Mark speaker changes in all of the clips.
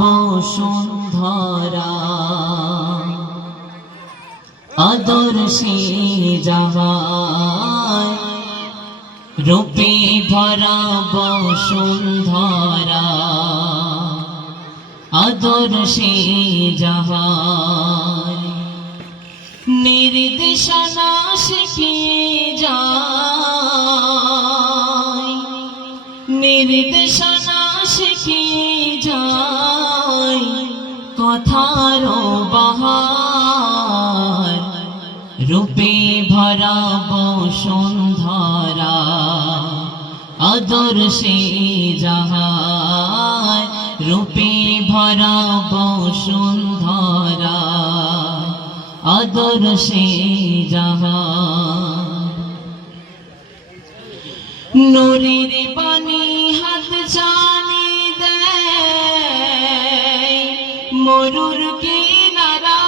Speaker 1: বসুন্ধরা আদর্শে যাহার রূপে ভরা বসুন্ধরা। আদর্শে যাহার নির্দেশনা শিখিয়ে যায়? নির্দেশনা কথার বাহার, রূপে ভরা বসুন্ধরা আদর্শে যাহার, রূপে ভরা বসুন্ধরা আদর্শে যাহার। নুরির পানি হাত জানি মরুর কিনারা।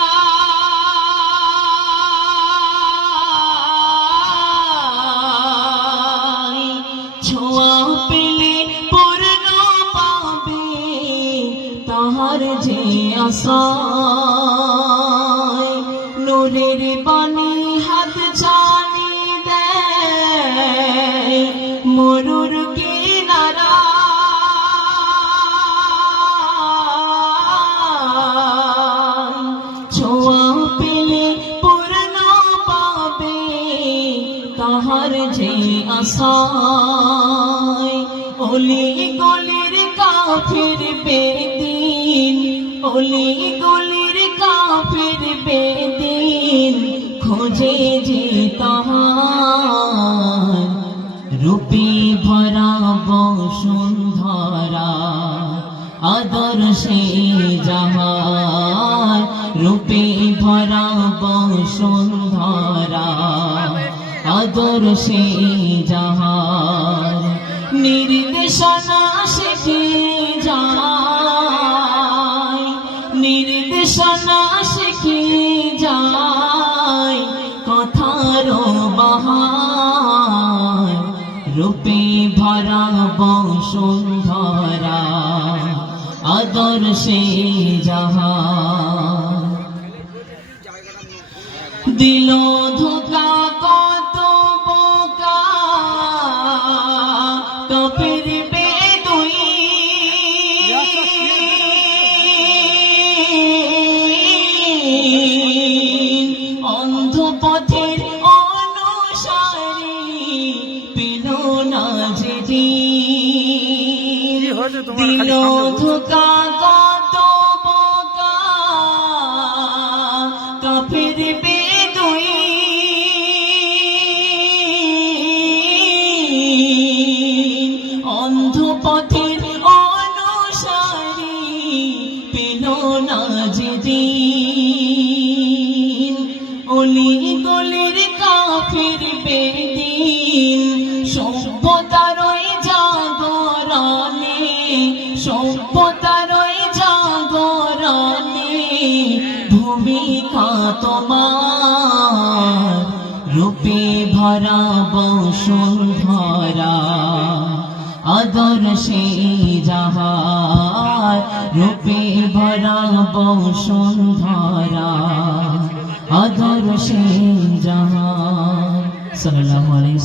Speaker 1: ছোঁয়া পেলে পূর্ণ পাবে তাহার যে আশা নুরের পানি হাত জানি দেয়, মরুর তাহার যে আশায়, অলি গলির কাফির বেদিন, অলি গলির কাফির বেদিন খোঁজে যে তাহার, রূপে ভরা বসুন্ধরা আদর্শে যাহার, রূপে ভরা বসুন্ধরা। আদর্শে যাহার নির্দেশনা শিখে যায়? নির্দেশনা শিখে কথার বাহার, রূপে ভরা বসুন্ধরা আদর্শে যাহার দিল ধোকা অন্ধ পথের অনুসারী পেল না যে দিল ধোকা কত বোকা। কাফের অলি গলির কাফের বেদিন, সভ্যতারই জাগরণে সভ্যতারই জাগরণে ভূমিকা তোমার রূপে ভরা বসুন্ধরা, আদর্শে যাহার, রূপে ভরা বসুন্ধরা আদর্শে যাহার সাল্লাল্লাহু আলাইহি